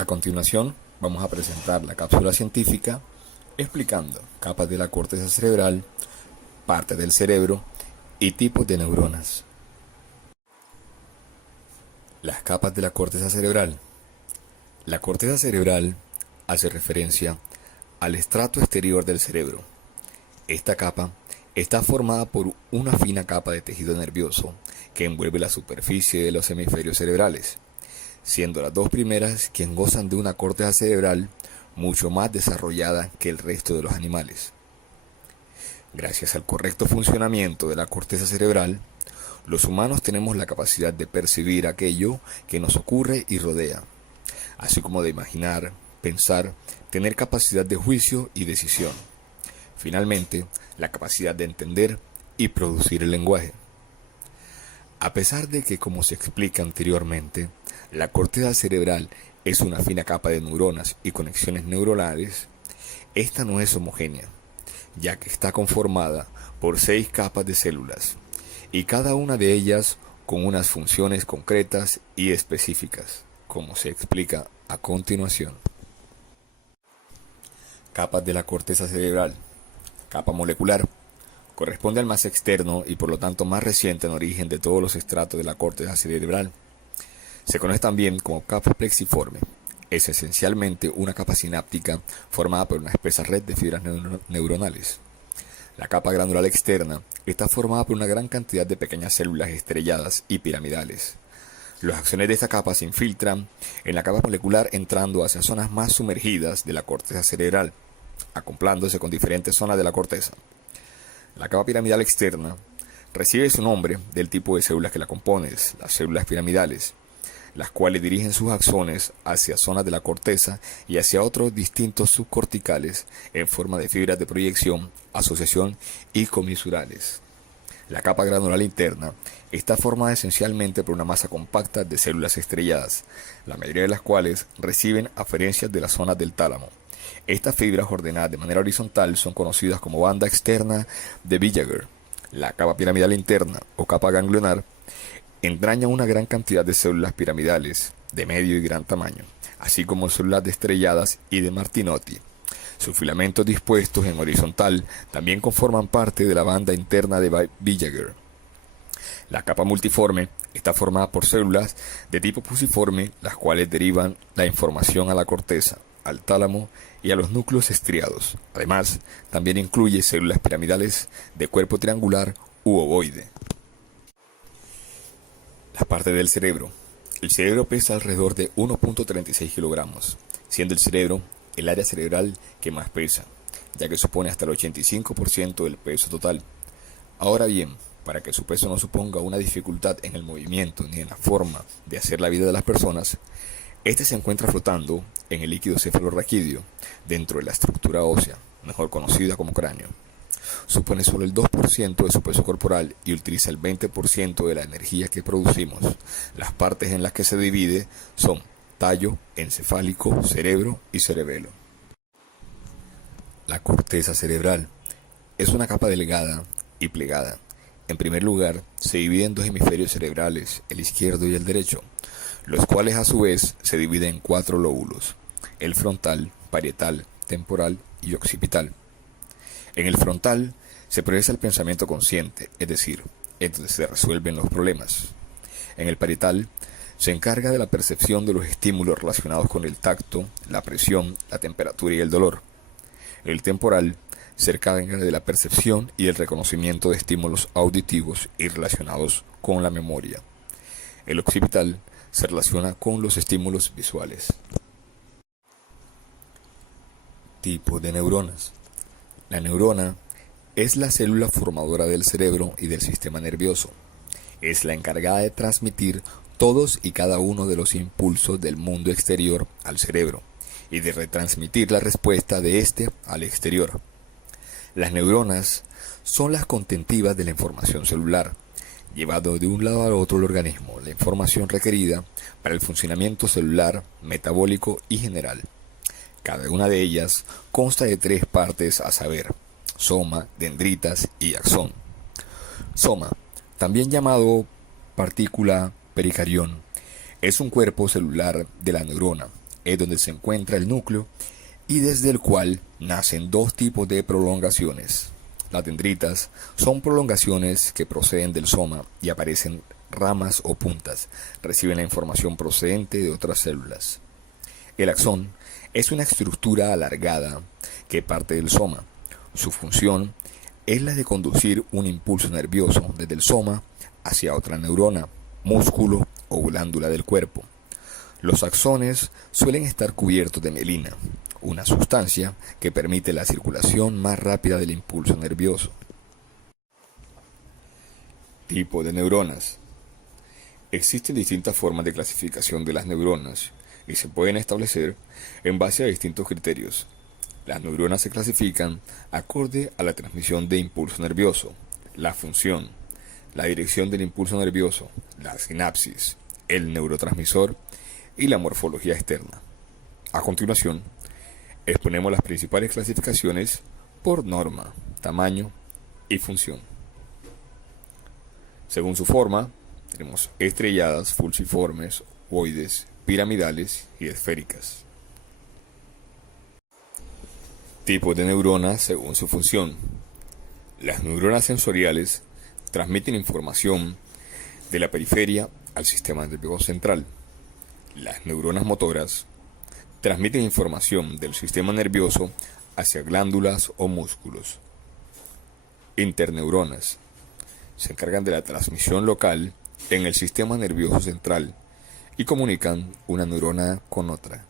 A continuación, vamos a presentar la cápsula científica explicando capas de la corteza cerebral, partes del cerebro y tipos de neuronas. Las capas de la corteza cerebral. La corteza cerebral hace referencia al estrato exterior del cerebro. Esta capa está formada por una fina capa de tejido nervioso que envuelve la superficie de los hemisferios cerebrales, siendo las dos primeras quien gozan de una corteza cerebral mucho más desarrollada que el resto de los animales. Gracias al correcto funcionamiento de la corteza cerebral, los humanos tenemos la capacidad de percibir aquello que nos ocurre y rodea, así como de imaginar, pensar, tener capacidad de juicio y decisión. Finalmente, la capacidad de entender y producir el lenguaje. A pesar de que, como se explica anteriormente, la corteza cerebral es una fina capa de neuronas y conexiones neuronales, esta no es homogénea, ya que está conformada por 6 capas de células, y cada una de ellas con unas funciones concretas y específicas, como se explica a continuación. Capas de la corteza cerebral. Capa molecular. Corresponde al más externo y por lo tanto más reciente en origen de todos los estratos de la corteza cerebral. Se conoce también como capa plexiforme. Es esencialmente una capa sináptica formada por una espesa red de fibras neuronales. La capa granular externa está formada por una gran cantidad de pequeñas células estrelladas y piramidales. Los axones de esta capa se infiltran en la capa molecular entrando hacia zonas más sumergidas de la corteza cerebral, acoplándose con diferentes zonas de la corteza. La capa piramidal externa recibe su nombre del tipo de células que la componen, las células piramidales, las cuales dirigen sus axones hacia zonas de la corteza y hacia otros distintos subcorticales en forma de fibras de proyección, asociación y comisurales. La capa granular interna está formada esencialmente por una masa compacta de células estrelladas, la mayoría de las cuales reciben aferencias de las zonas del tálamo. Estas fibras ordenadas de manera horizontal son conocidas como banda externa de Villager. La capa piramidal interna o capa ganglionar entraña una gran cantidad de células piramidales de medio y gran tamaño, así como células de estrelladas y de Martinotti. Sus filamentos dispuestos en horizontal también conforman parte de la banda interna de Villager. La capa multiforme está formada por células de tipo fusiforme, las cuales derivan la información a la corteza, al tálamo y a los núcleos estriados. Además, también incluye células piramidales de cuerpo triangular u ovoide. La parte del cerebro. El cerebro pesa alrededor de 1.36 kilogramos, siendo el cerebro el área cerebral que más pesa, ya que supone hasta el 85% del peso total. Ahora bien, para que su peso no suponga una dificultad en el movimiento ni en la forma de hacer la vida de las personas, este se encuentra flotando en el líquido cefalorraquídeo, dentro de la estructura ósea, mejor conocida como cráneo. Supone solo el 2% de su peso corporal y utiliza el 20% de la energía que producimos. Las partes en las que se divide son tallo, encefálico, cerebro y cerebelo. La corteza cerebral es una capa delgada y plegada. En primer lugar, se divide en 2 hemisferios cerebrales, el izquierdo y el derecho, los cuales a su vez se dividen en 4 lóbulos: el frontal, parietal, temporal y occipital. En el frontal se procesa el pensamiento consciente, es decir, es donde se resuelven los problemas. En el parietal se encarga de la percepción de los estímulos relacionados con el tacto, la presión, la temperatura y el dolor. El temporal se encarga de la percepción y el reconocimiento de estímulos auditivos y relacionados con la memoria. El occipital se relaciona con los estímulos visuales. Tipo de neuronas. La neurona es la célula formadora del cerebro y del sistema nervioso. Es la encargada de transmitir todos y cada uno de los impulsos del mundo exterior al cerebro y de retransmitir la respuesta de éste al exterior. Las neuronas son las contentivas de la información celular, llevando de un lado al otro del organismo la información requerida para el funcionamiento celular, metabólico y general. Cada una de ellas consta de 3 partes, a saber, soma, dendritas y axón. Soma, también llamado partícula pericarión, es un cuerpo celular de la neurona, es donde se encuentra el núcleo y desde el cual nacen dos tipos de prolongaciones. Las dendritas son prolongaciones que proceden del soma y aparecen ramas o puntas, reciben la información procedente de otras células. El axón es una estructura alargada que parte del soma. Su función es la de conducir un impulso nervioso desde el soma hacia otra neurona, músculo o glándula del cuerpo. Los axones suelen estar cubiertos de mielina, una sustancia que permite la circulación más rápida del impulso nervioso. Tipo de neuronas. Existen distintas formas de clasificación de las neuronas y se pueden establecer en base a distintos criterios. Las neuronas se clasifican acorde a la transmisión de impulso nervioso, la función, la dirección del impulso nervioso, la sinapsis, el neurotransmisor y la morfología externa. A continuación, exponemos las principales clasificaciones por norma, tamaño y función. Según su forma, tenemos estrelladas, fusiformes, ovoides, piramidales y esféricas. Tipos de neuronas según su función. Las neuronas sensoriales transmiten información de la periferia al sistema nervioso central. Las neuronas motoras transmiten información del sistema nervioso hacia glándulas o músculos. Interneuronas se encargan de la transmisión local en el sistema nervioso central y comunican una neurona con otra.